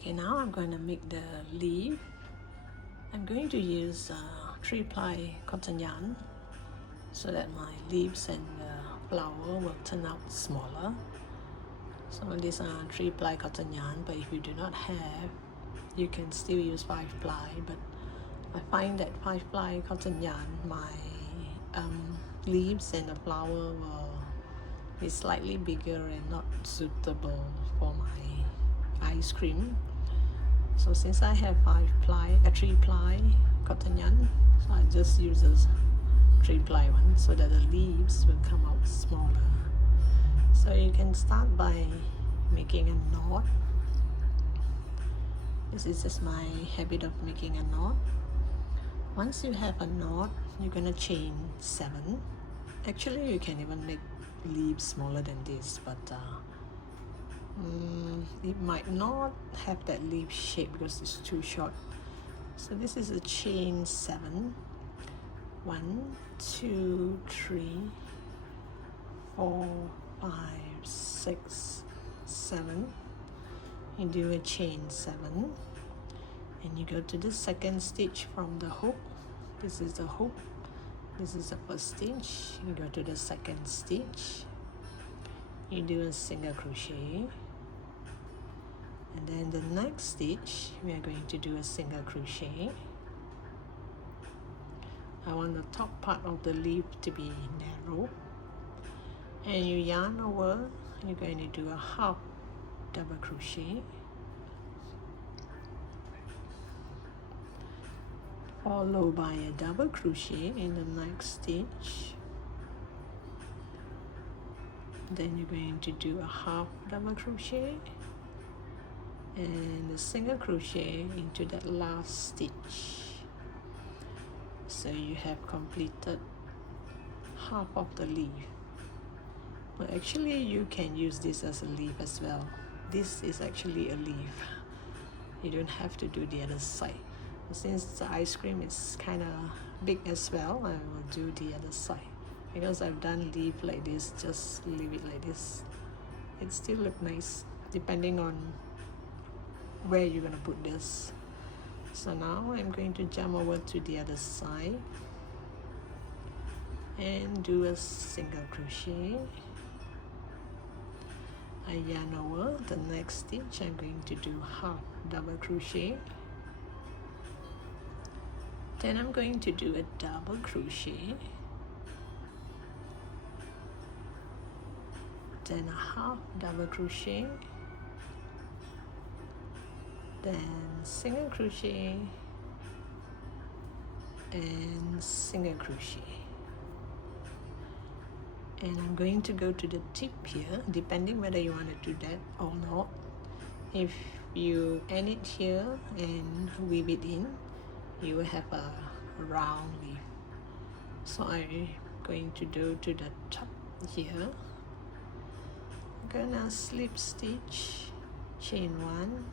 Okay, now I'm going to make the leaf. I'm going to use 3-ply cotton yarn so that my leaves and flower will turn out smaller. So these are 3-ply cotton yarn, but if you do not have, you can still use 5-ply. But I find that 5-ply cotton yarn, my leaves and the flower will be slightly bigger and not suitable for my ice cream. So since I have 3-ply cotton yarn, so I just use a 3-ply one so that the leaves will come out smaller. So you can start by making a knot. This is just my habit of making a knot. Once you have a knot, you're gonna chain 7. Actually, you can even make leaves smaller than this, but it might not have that leaf shape because it's too short. So this is a chain 7. 1, 2, 3, 4, 5, 6, 7. You do a chain 7 and you go to the second stitch from the hook. This is the hook. This is the first stitch. You go to the second stitch. You do a single crochet. And then the next stitch, we are going to do a single crochet. I want the top part of the leaf to be narrow. And you yarn over, you're going to do a half double crochet. Followed by a double crochet in the next stitch. Then you're going to do a half double crochet and a single crochet into that last stitch. So you have completed half of the leaf. But actually you can use this as a leaf as well. This is actually a leaf. You don't have to do the other side. Since the ice cream is kind of big as well, I will do the other side. Because I've done leaf like this, just leave it like this. It still look nice depending on where you're gonna put this. So now I'm going to jump over to the other side and do a single crochet. I yarn over the next stitch. I'm going to do half double crochet. Then I'm going to do a double crochet. Then a half double crochet. Then single crochet and single crochet. And I'm going to go to the tip here, depending whether you want to do that or not. If you end it here and weave it in, you will have a round leaf. So I'm going to go to the top here. I'm gonna slip stitch, chain 1,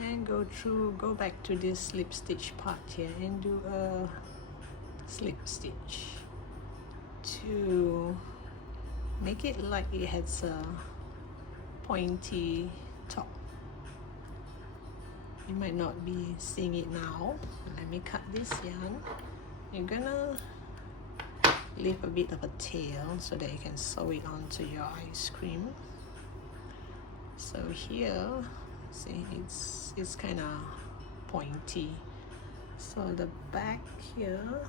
and go back to this slip stitch part here and do a slip stitch to make it like it has a pointy top. You might not be seeing it now. Let me cut this yarn. You're gonna leave a bit of a tail so that you can sew it onto your ice cream. So here, see, it's kind of pointy. So the back here,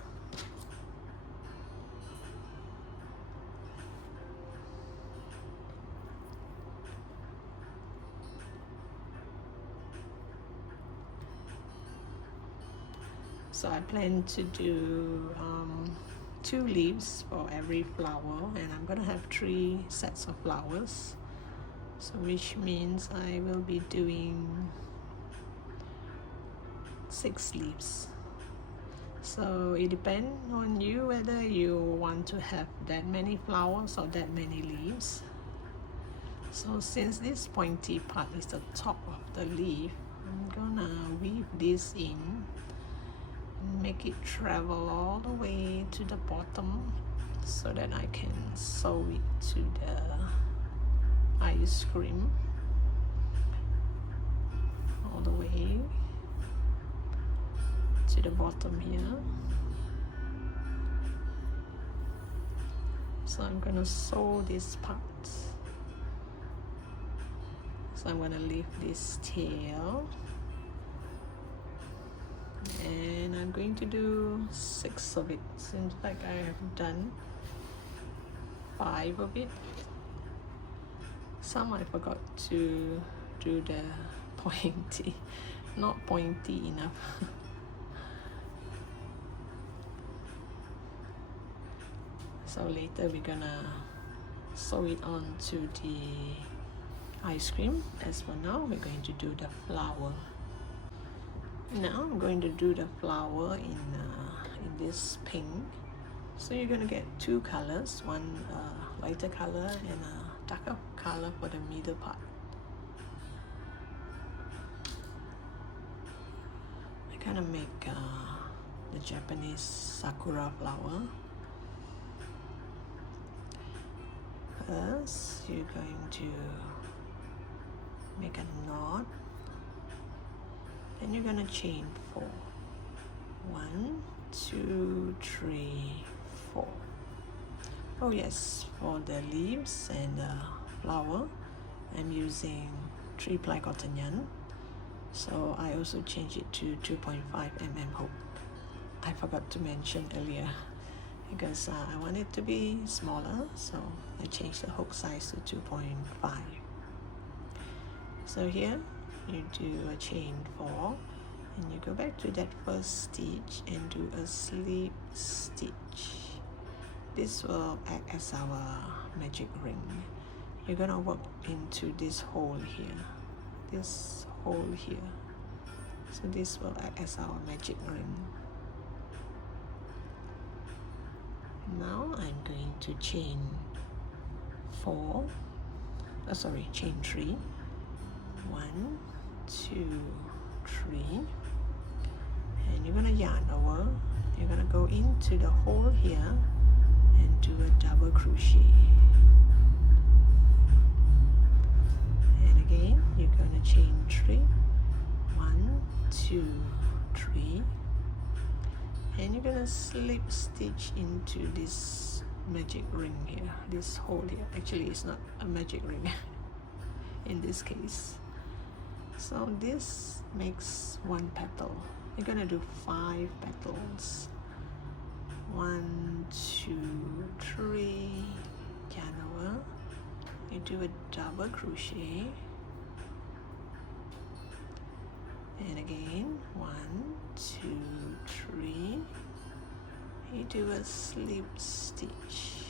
so I plan to do 2 leaves for every flower, and I'm gonna have 3 sets of flowers. So which means I will be doing 6 leaves. So it depends on you whether you want to have that many flowers or that many leaves. So since this pointy part is the top of the leaf, I'm gonna weave this in, make it travel all the way to the bottom so that I can sew it to the ice cream. to the bottom here. So I'm going to sew this part. So I'm going to leave this tail, and I'm going to do 6 of it. Seems like I have done 5 of it. Some I forgot to do the pointy, not pointy enough. So later we're gonna sew it onto the ice cream. As for now, we're going to do the flower. Now I'm going to do the flower in this pink. So you're gonna get 2 colors, one lighter color and a darker color for the middle part. I kind of make the Japanese sakura flower. First, you're going to make a knot, and you're going to chain 4. 1, 2, 3, 4. Oh yes, for the leaves and the flower, I'm using 3-ply cotton yarn. So I also changed it to 2.5 mm hook. I forgot to mention earlier, because I want it to be smaller, so I changed the hook size to 2.5. So here you do a chain 4, and you go back to that first stitch and do a slip stitch. This will act as our magic ring. You're gonna work into this hole here, this hole here. So this will act as our magic ring. Now I'm going to chain 3. 1, 2, 3, and you're gonna yarn over. You're gonna go into the hole here and do a double crochet, and again you're gonna chain 3. 1, 2, 3, and you're gonna slip stitch into this magic ring here, this hole here. Actually, it's not a magic ring in this case. So this makes 1 petal. You're gonna do 5 petals. 1, 2, 3, yarn over. You do a double crochet, and again 1, 2, 3. You do a slip stitch.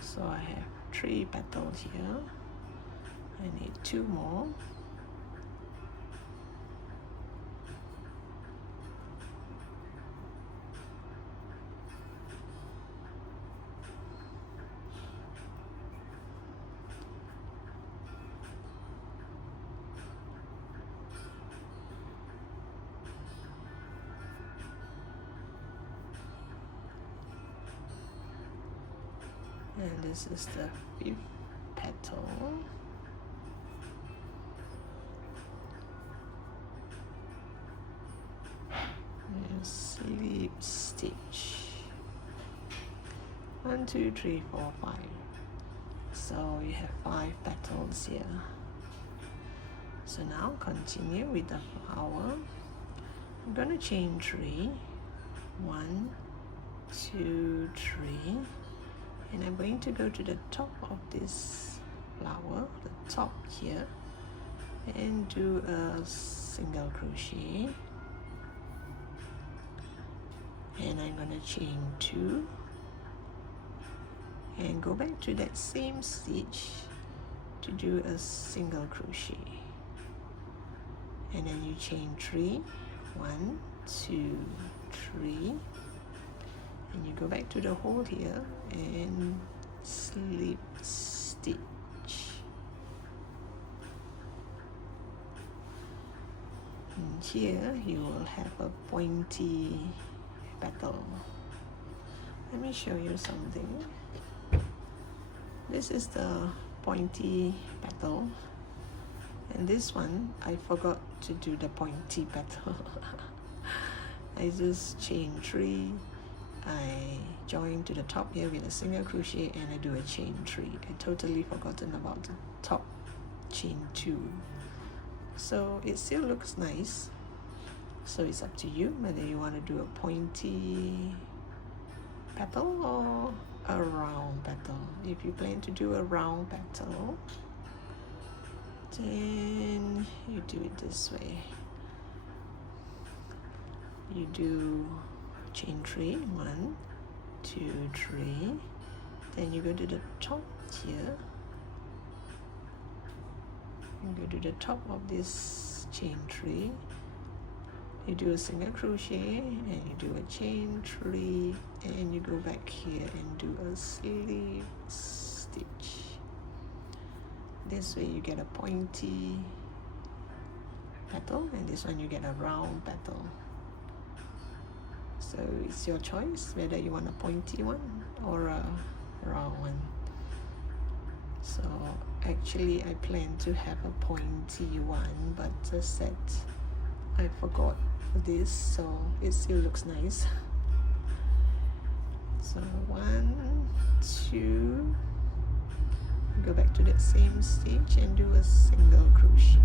So I have 3 petals here. I need 2 more. And this is the 5th petal. And slip stitch. 1, 2, 3, 4, 5. So you have 5 petals here. So now continue with the flower. I'm gonna chain 3. 1, 2, 3. And I'm going to go to the top of this flower, the top here, and do a single crochet, and I'm going to chain 2 and go back to that same stitch to do a single crochet, and then you chain 3, 1, 2, 3, and you go back to the hole here and slip stitch. here you will have a pointy petal. Let me show you something. This is the pointy petal, and this one I forgot to do the pointy petal. I just chain 3, I join to the top here with a single crochet, and I do a chain 3. I totally forgotten about the top chain 2. So it still looks nice, so it's up to you whether you want to do a pointy petal or a round petal. If you plan to do a round petal, then you do it this way. You do chain 3, 1, 2, 3, then you go to the top here. You go to the top of this chain 3, you do a single crochet, and you do a chain 3, and you go back here and do a slip stitch. This way you get a pointy petal, and this one you get a round petal. So it's your choice whether you want a pointy one or a round one. So actually I plan to have a pointy one, but just that I forgot for this, so it still looks nice. So 1, 2, go back to that same stitch and do a single crochet.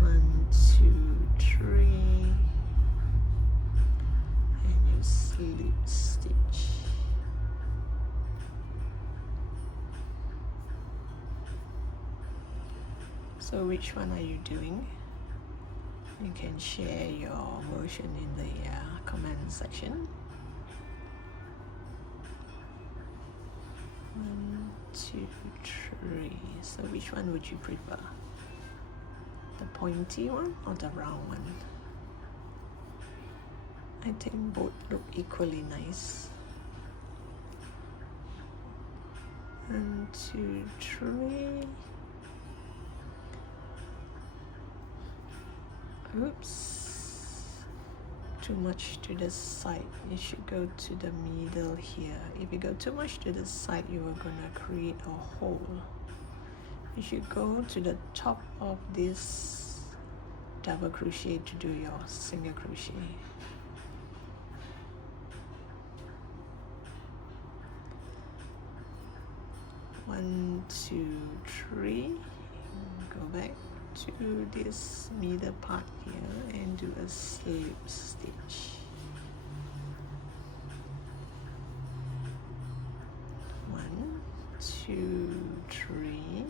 1, 2, 3, and you slip stitch. So which one are you doing? You can share your version in the comment section. 1, 2, 3. So which one would you prefer? The pointy one or the round one? I think both look equally nice. 1, 2, 3. Oops, too much to the side. You should go to the middle here. If you go too much to the side, you are gonna create a hole. You should go to the top of this double crochet to do your single crochet. One, two, three. Go back to this middle part here and do a slip stitch. 1, 2, 3.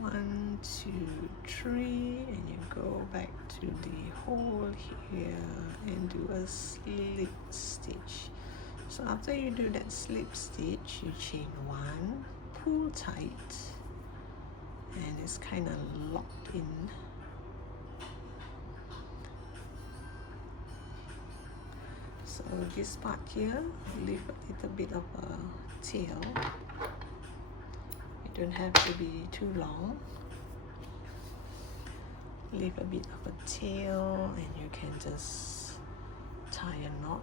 One, 2, 3, and you go back to the hole here and do a slip stitch. So after you do that slip stitch, you chain 1, pull tight, and it's kind of locked in. So this part here, leave a little bit of a tail. It don't have to be too long. Leave a bit of a tail, and you can just tie a knot.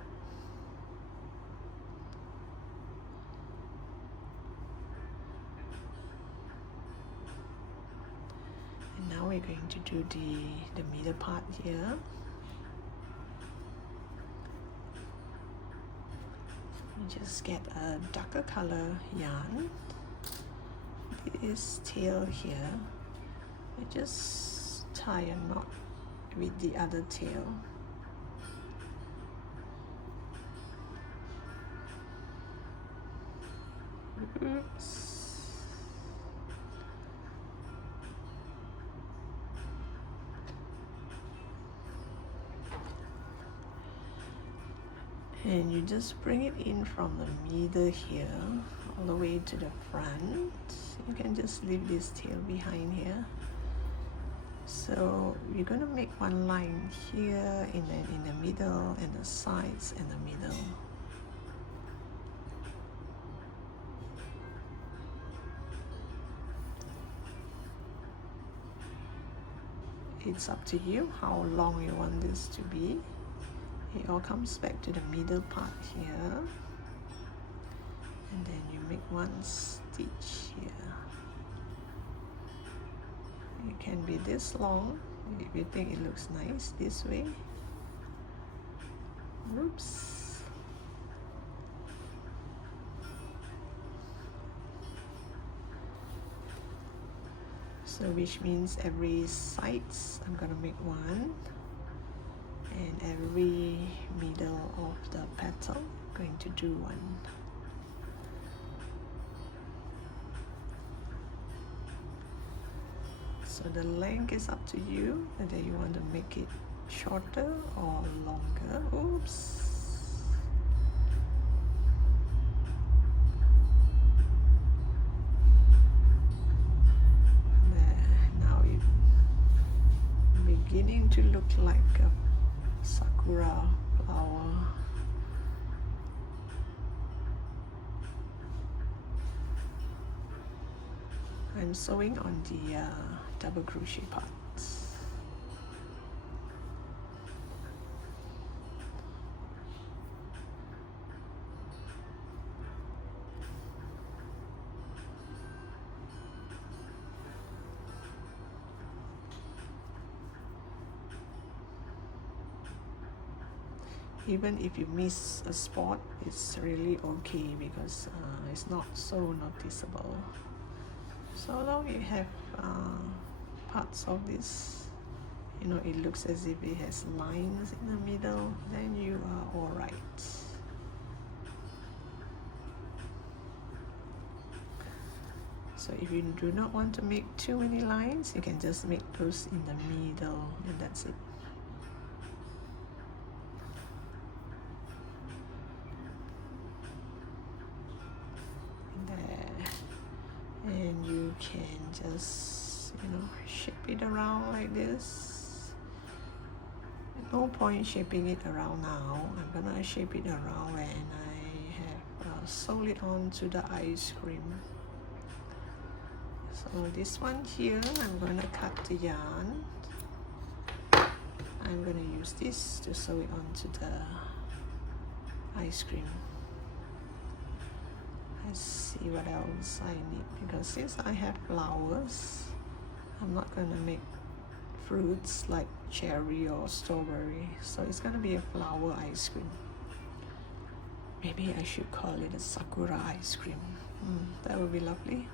And now we're going to do the middle part here. You just get a darker color yarn. This tail here, you just tie a knot with the other tail. Oops. And you just bring it in from the middle here all the way to the front. You can just leave this tail behind here. So So we're going to make one line here in the middle, and the sides and the middle. It's up to you how long you want this to be. It all comes back to the middle part here, and then you make one stitch here. It can be this long if you think it looks nice this way. Oops. So which means every sides I'm gonna make one, and every middle of the petal I'm going to do one. So the length is up to you, whether you want to make it shorter or longer. Oops. Beginning to look like a sakura flower. I'm sewing on the double crochet parts. Even if you miss a spot, it's really okay because it's not so noticeable. So long you have parts of this, you know, it looks as if it has lines in the middle, then you are all right. So if you do not want to make too many lines, you can just make those in the middle, and that's it. And you can just, you know, shape it around like this. No point shaping it around now. I'm gonna shape it around when I have sewn it onto the ice cream. So this one here, I'm gonna cut the yarn. I'm gonna use this to sew it onto the ice cream. Let's see what else I need, because since I have flowers, I'm not gonna make fruits like cherry or strawberry, so it's gonna be a flower ice cream. Maybe I should call it a sakura ice cream. That would be lovely.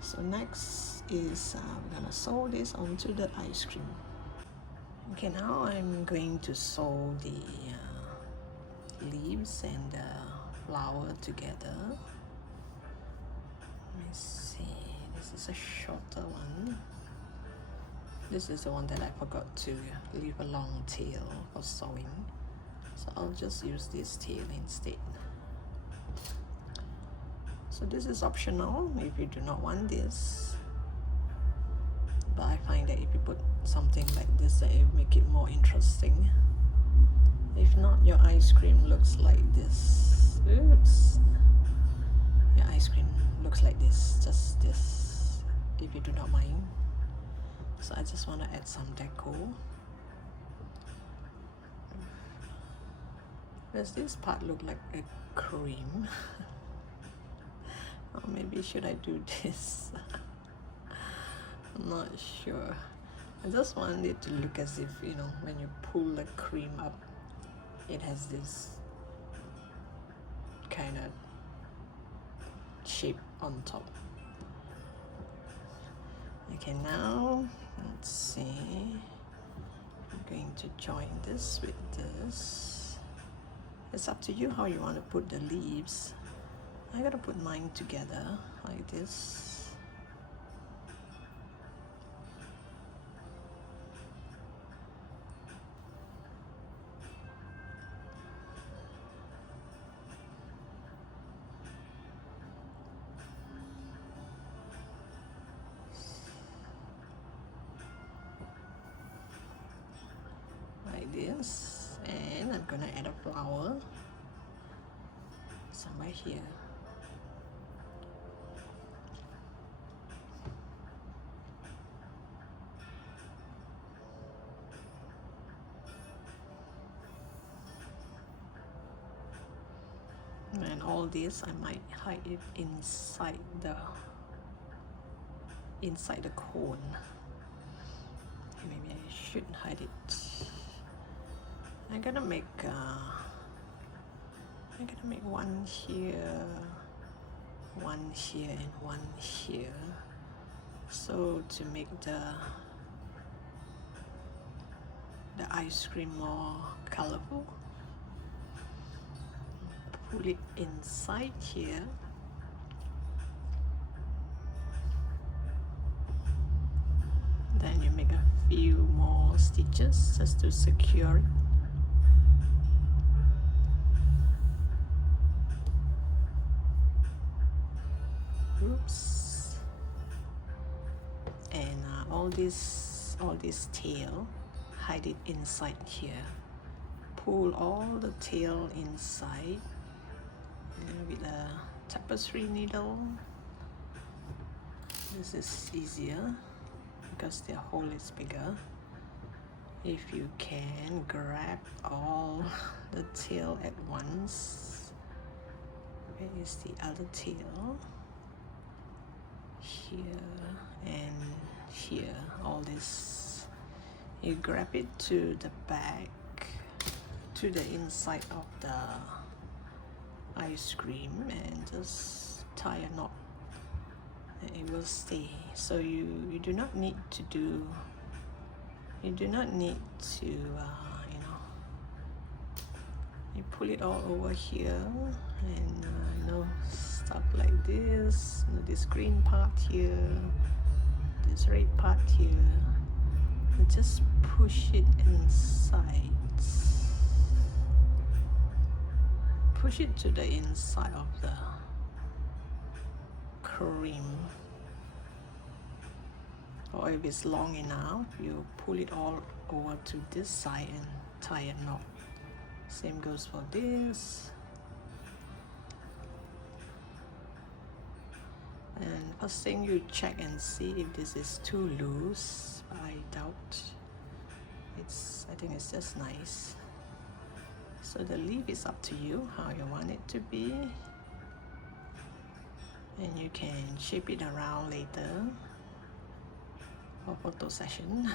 So next is I'm gonna sew this onto the ice cream. Okay, now I'm going to sew the leaves and the flower together. Let me see, this is a shorter one. This is the one that I forgot to leave a long tail for sewing, so I'll just use this tail instead. So this is optional if you do not want this, but I find that if you put something like this, it will make it more interesting. If not, your ice cream looks like this. Oops. Your ice cream looks like this, just this, if you do not mind. So I just want to add some deco. Does this part look like a cream? Or maybe should I do this? I'm not sure. I just want it to look as if, you know, when you pull the cream up, it has this kind of shape on top. Okay, now let's see. I'm going to join this with this. It's up to you how you want to put the leaves. I gotta put mine together like this. like this, and I'm gonna add a flower somewhere here. And all this I might hide it inside the cone. Maybe I should hide it. I'm gonna make one here, one here, and one here. So to make the ice cream more colorful, put it inside here. Then you make a few more stitches just to secure it. Oops. And all this tail, hide it inside here. Pull all the tail inside with a tapestry needle. This is easier because the hole is bigger. If you can grab all the tail at once. Where is the other tail? Here and here. All this, you grab it to the back, to the inside of the ice cream, and just tie a knot, and it will stay. So you do not need to do, you pull it all over here, and stuff like this. This green part here, this red part here, and just push it inside. Push it to the inside of the cream. Or if it's long enough, you pull it all over to this side and tie a knot. Same goes for this. And first thing, you check and see if this is too loose. I doubt. I think it's just nice. So the leaf is up to you how you want it to be, and you can shape it around later for photo session.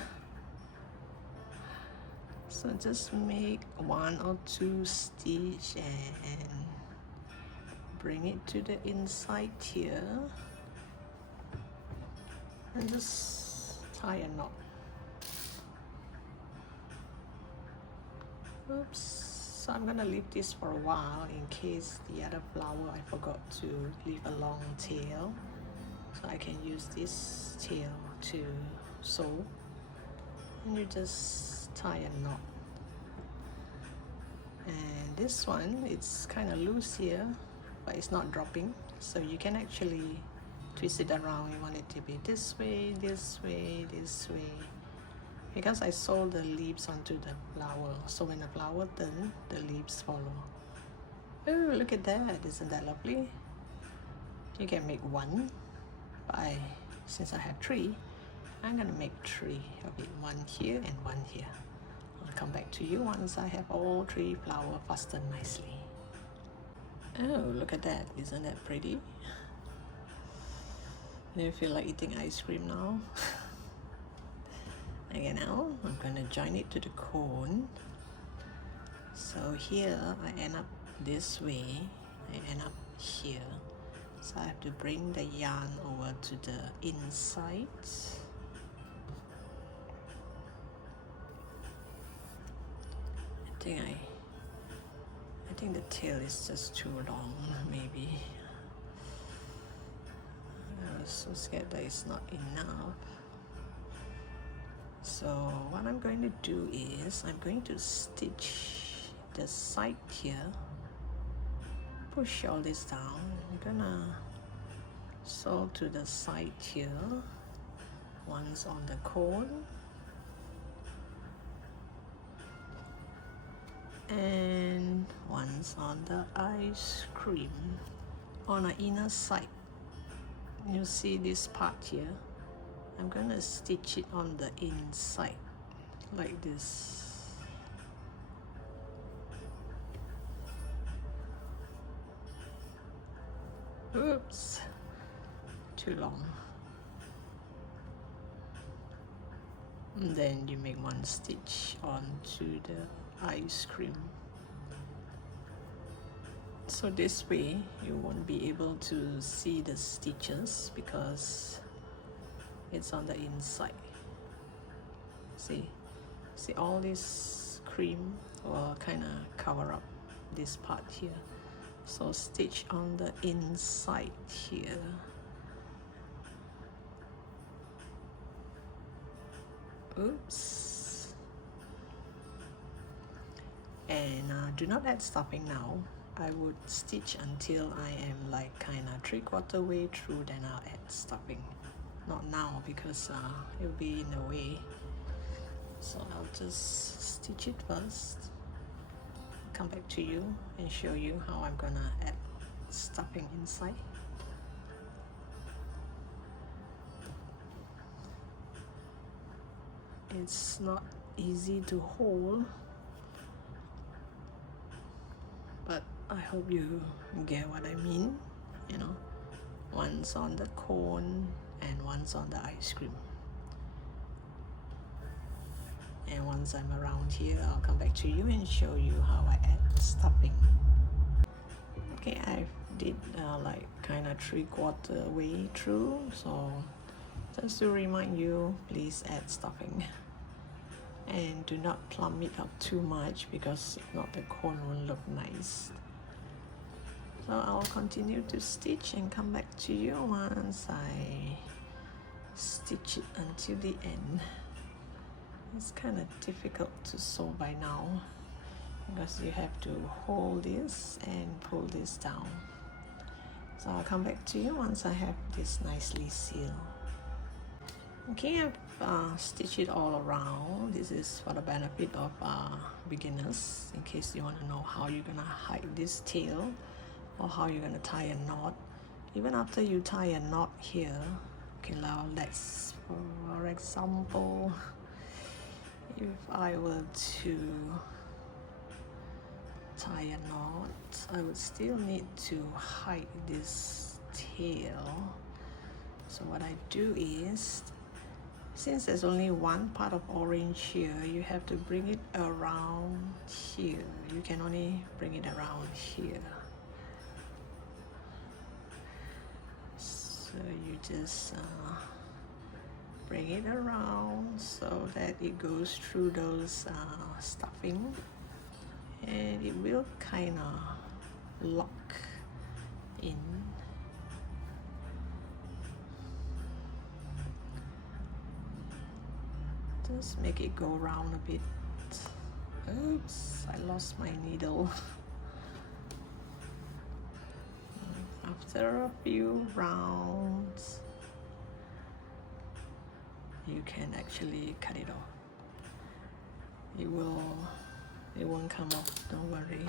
So just make one or two stitch and bring it to the inside here, and just tie a knot. Oops. So I'm gonna leave this for a while in case the other flower I forgot to leave a long tail. So I can use this tail to sew. And you just tie a knot. And this one, it's kind of loose here, but it's not dropping. So you can actually twist it around. You want it to be this way, this way, this way. Because I sew the leaves onto the flower, so when the flower turns, the leaves follow. Oh, look at that! Isn't that lovely? You can make one, but since I have three, I'm gonna make three of it. One here and one here. I'll come back to you once I have all three flowers fastened nicely. Oh, look at that! Isn't that pretty? Do you feel like eating ice cream now? Okay, now I'm going to join it to the cone. So here I end up this way, I end up here. So I have to bring the yarn over to the inside. I think the tail is just too long, maybe. I was so scared that it's not enough. So what I'm going to do is I'm going to stitch the side here, push all this down. I'm gonna sew to the side here, once on the cone, and one's on the ice cream. On the inner side, you see this part here. I'm gonna stitch it on the inside like this. Oops, too long. And then you make one stitch onto the ice cream. So this way you won't be able to see the stitches because it's on the inside. See all this cream will kind of cover up this part here. So stitch on the inside here. Oops. And do not add stuffing now. I would stitch until I am like kind of 3/4 way through, then I'll add stuffing. Not now because it will be in the way. So I'll just stitch it first, come back to you and show you how I'm gonna add stuffing inside. It's not easy to hold, but I hope you get what I mean. You know, one's on the cone and one's on the ice cream. And once I'm around here, I'll come back to you and show you how I add stuffing. Okay, I did like kind of 3/4 way through, so just to remind you, please add stuffing. And do not plump it up too much because if not the cone won't look nice. So I'll continue to stitch and come back to you once I stitch it until the end. It's kind of difficult to sew by now because you have to hold this and pull this down. So I'll come back to you once I have this nicely sealed. Okay, I've stitched it all around. This is for the benefit of beginners, in case you want to know how you're gonna hide this tail or how you're gonna tie a knot. Even after you tie a knot here, okay, now let's, for example, if I were to tie a knot, I would still need to hide this tail. So what I do is, since there's only one part of orange here, you have to bring it around here. You can only bring it around here. So you just bring it around so that it goes through those stuffing, and it will kind of lock in. Just make it go round a bit. Oops, I lost my needle. After a few rounds, you can actually cut it off. It won't come off, don't worry.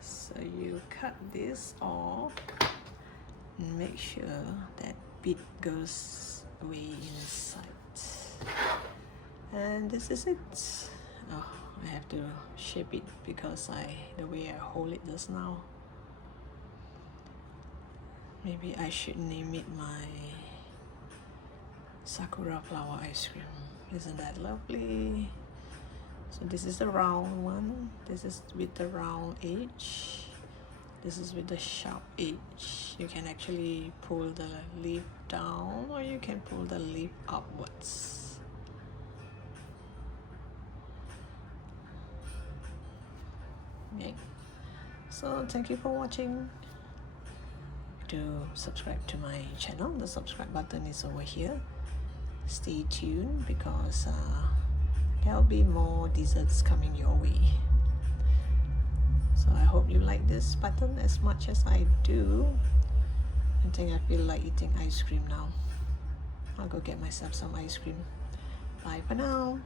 So you cut this off and make sure that bit goes way inside. And this is it. Oh, I have to shape it because the way I hold it just now. Maybe I should name it my Sakura flower ice cream. Isn't that lovely? So this is the round one. This is with the round edge. This is with the sharp edge. You can actually pull the leaf down or you can pull the leaf upwards. Okay. So thank you for watching. Do subscribe to my channel. The subscribe button is over here. Stay tuned because there'll be more desserts coming your way. So I hope you like this button as much as I do. I think I feel like eating ice cream now. I'll go get myself some ice cream. Bye for now.